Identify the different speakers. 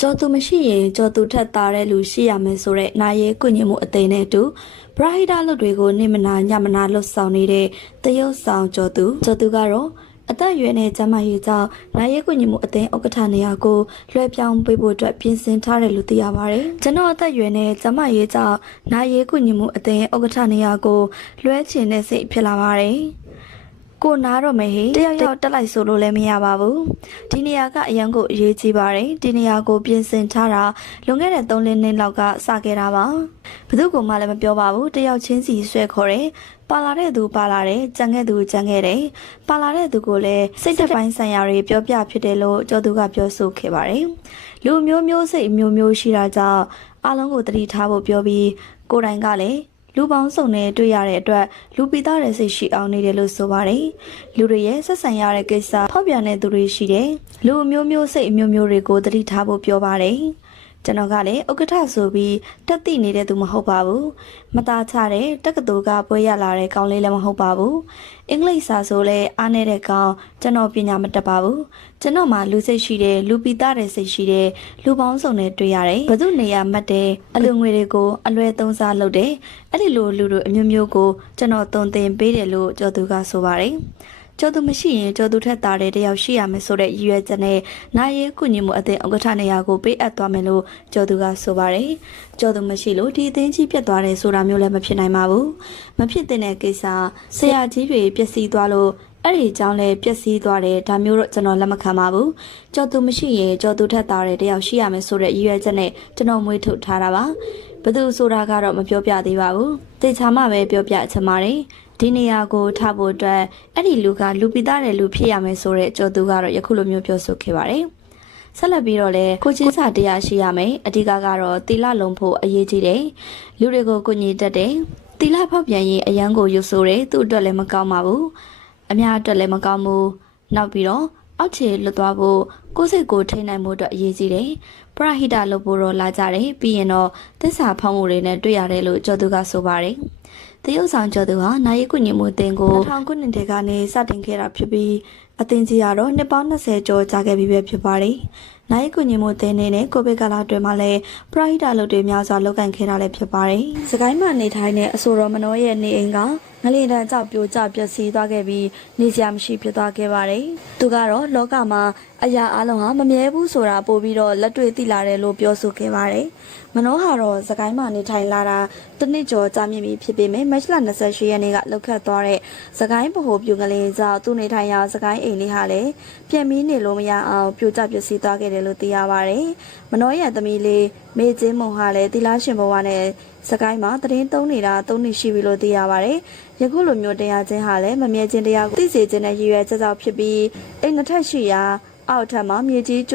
Speaker 1: ကြော်သူမရှိရင်ကြော်သူထက်သားတဲ့လူရှိရမယ်ဆိုတဲ့နာရေးကုညင်မှုအသိနဲ့အတူဘရာဟိဒလုပ်တွေကိုနေမနာညမနာလှုပ်ဆောင်နေတဲ့တရုတ်ဆောင်ကြော်သူကြော်သူကတော့အသက်အရွယ်နဲ့ကျန်းမာရေးကြောင့်နာရေးကုညင်မှုအသိဥက္ကဋ္ဌနေရာကိုလွှဲပြောင်းပေးဖို့အတွက်ပြင်ဆင်ထားတယ်လို့သိရပါတယ်။ကျွန်တော်အသက်အရွယ်နဲ့ကျန်းမာရေးကြောင့်နာရေးကုညင်မှုအသိဥက္ကဋ္ဌနေရာကိုလွှဲချင်တဲ့စိတ်ဖြစ်လာပါတယ်။ ကိုနားတော့မယ်ဟေတယောက်ယောက်တက်လိုက်ဆိုလို့လည်းမရပါဘူးဒီနေရာကအရန်ကိုအရေးကြီးပါတယ်ဒီနေရာကိုပြင်ဆင်ထားတာလွန်ခဲ့တဲ့3လနှစ်လောက်ကစခဲ့တာပါဘယ်သူကမှလည်းမပြောပါဘူးတယောက်ချင်းစီဆွဲခေါ်တယ်ပါလာတဲ့သူပါလာတယ်ကြံခဲ့သူကြံခဲ့တယ်ပါလာတဲ့သူကိုလည်းစိတ်သက်ပိုင်းဆိုင်ရာတွေပြောပြဖြစ်တယ်လို့ကျော်သူကပြောဆိုခဲ့ပါတယ်လူမျိုးမျိုးစိတ်မျိုးမျိုးရှိတာကြောင့်အားလုံးကိုတတိထားဖို့ပြောပြီးကိုယ်တိုင်ကလည်း လူပေါင်းစုံနဲ့တွေ့ရတဲ့အတွက်လူပိသားတဲ့စိတ်ရှိအောင်နေတယ်လို့ဆိုပါတယ်။လူတွေရဲ့ဆက်ဆံရတဲ့ကိစ္စဖောက်ပြန်တဲ့သူတွေရှိတယ်။လူအမျိုးမျိုးစိတ်အမျိုးမျိုးတွေကိုသတိထားဖို့ပြောပါတယ်။ ကျွန်တော်ကလည်းဥက္ကဋ္ဌဆိုပြီးတက်သိနေတဲ့သူမဟုတ်ပါဘူး။မသားချတဲ့တက္ကသိုလ်ကပွဲရလာတဲ့ကောင်းလေးလည်းမဟုတ်ပါဘူး။အင်္ဂလိပ်စာဆိုလဲအားနေတဲ့ကောင်ကျွန်တော်ပညာမတတ်ပါဘူး။ကျွန်တော်မှလူစိတ်ရှိတဲ့လူပိသားတဲ့စိတ်ရှိတဲ့လူပေါင်းစုံနဲ့တွေ့ရတယ်။ဘသူနေရာမှတ်တဲ့အလူငွေတွေကိုအလွဲသုံးစားလုပ်တယ်။အဲ့ဒီလိုလူတို့အမျိုးမျိုးကိုကျွန်တော်တုံသင်ပေးတယ်လို့ကျော်သူကဆိုပါတယ်။ ကျော်သူမရှိရင်ကျော်သူထက်သားတဲ့တယောက်ရှိရမယ်ဆိုတဲ့ရည်ရွယ်ချက်နဲ့နိုင်ရေးကုညီမှုအသင်းဥက္ကဋ္ဌနေရာကိုပေးအပ်သွားမယ်လို့ကျော်သူကဆိုပါတယ်။ကျော်သူမရှိလို့ဒီအသင်းကြီးပြတ်သွားတယ်ဆိုတာမျိုးလည်းမဖြစ်နိုင်ပါဘူး။မဖြစ်တဲ့ကိစ္စဆရာကြီးတွေပျက်စီးသွားလို့ အဲ့ဒီအကြောင်းလဲပျက်စီးသွားတယ်ဒါမျိုးတော့ကျွန်တော်လက်မခံပါဘူးကြော်သူမရှိရင်ကြော်သူထက်သားတဲ့တယောက်ရှိရမယ်ဆိုတဲ့ရည်ရွယ်ချက်နဲ့ကျွန်တော်မွေးထုတ်ထားတာပါဘယ်သူဆိုတာကတော့မပြောပြသေးပါဘူးတေချာမှပဲပြောပြချင်ပါတယ်ဒီနေရာကိုထားဖို့အတွက်အဲ့ဒီလူကလူပိသားတဲ့လူဖြစ်ရမယ်ဆိုတဲ့ကြော်သူကတော့ယခုလိုမျိုးပြောဆိုခဲ့ပါတယ်ဆက်လက်ပြီးတော့လဲကိုချင်းစာတရားရှိရမယ်အဓိကကတော့တီလာလုံးဖို့အရေးကြီးတယ်လူတွေကိုကိုညီတက်တယ်တီလာဖောက်ပြန်ရင်အရန်ကိုရုပ်ဆိုးတယ်သူ့အတွက်လည်းမကောင်းပါဘူး အများအတွက်လည်းမကောင်းဘူးနောက်ပြီးတော့အောက်ခြေလွတ်သွားဖို့ကိုယ်စိတ်ကိုထိန်းနိုင်မှုအတွက်အရေးကြီးတယ်ပရဟိတလုပ်ဖို့တော့လာကြတယ်ပြီးရင်တော့သစ္စာဖောက်မှုတွေနဲ့တွေ့ရတယ်လို့ကျော်သူကဆိုပါတယ်တရုတ်ဆောင်ကျော်သူဟာနိုင်ရီကုညင်မှုတင်ကို2000ခုနှစ်တည်းကနေစတင်ခဲ့တာဖြစ်ပြီးအသင်ကြီးကတော့နှစ်ပေါင်း20ကျော်ကြာခဲ့ပြီပဲဖြစ်ပါတယ်။နိုင်ကုညင်မှုတင်နေတဲ့ကိုဗစ်ကာလအတွင်းမှာလည်းပရဟိတလုပ်တွေများစွာလုပ်ကင်ခဲ့တာလည်းဖြစ်ပါတယ်။စကိုင်းမှာနေထိုင်တဲ့အဆိုတော်မနောရဲ့နေအိမ်က ငလျင်တန်းကြောက်ပြိုကျပျက်စီးသွားခဲ့ပြီးနေစရာမရှိဖြစ်သွားခဲ့ပါတယ်။သူကတော့လောကမှာအရာအလုံးဟာမမြဲဘူးဆိုတာပို့ပြီးတော့လက်တွေ့သိလာတယ်လို့ပြောဆိုခဲ့ပါတယ်။မနောဟာတော့စကိုင်းမှာနေထိုင်လာတာတစ်နှစ်ကျော်ကြာမြင့်ပြီဖြစ်ပေမဲ့မတ်လ28ရက်နေ့ကလောက်ခတ်သွားတဲ့စကိုင်းဗဟိုပြူငလျင်ကြောင့်သူနေထိုင်ရာစကိုင်းအိမ်လေးဟာလည်းပြန်ပြီးနေလို့မရအောင်ပြိုကျပျက်စီးသွားခဲ့တယ်လို့သိရပါတယ်။မနောရဲ့သမီးလေး မေကျင်းမုံဟာလည်းတီလာရှင်ဘဝနဲ့စကိုင်းမှာတရင်သုံးနေတာသုံးနှစ်ရှိပြီလို့သိရပါတယ်။ယခုလိုမျိုးတရားချင်းဟာလည်းမမြဲခြင်းတရားကိုသိစေခြင်းနဲ့ရည်ရွယ်ချက်ကြောင့်ဖြစ်ပြီးအိမ်နှစ်ထပ်ရှိရာအောက်ထပ်မှာမြေကြီးကျွ